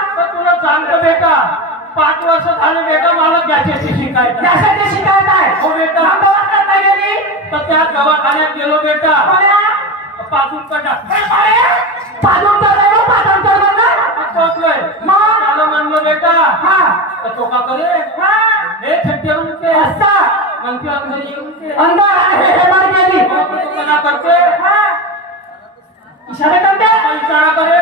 बेटा 5 वर्ष झाले बेटा मला गॅसेची शिकायचं कशाची शिकायत आहे? हो बेटा दवाखान्यात नाही गेली? तर त्या दवाखान्यात गेलो बेटा बऱ्या? पाजून कटा पाजून तर नाही, पाजून तर नाही. पोचलोय मग? मला म्हणलं बेटा हा. तर तो का करे हा. हे छट्टे म्हणते असा. म्हणते अंदर येऊन ते अंधार आहे, हे मार गेली. कना करते हा. इशारा करते? इशारा करे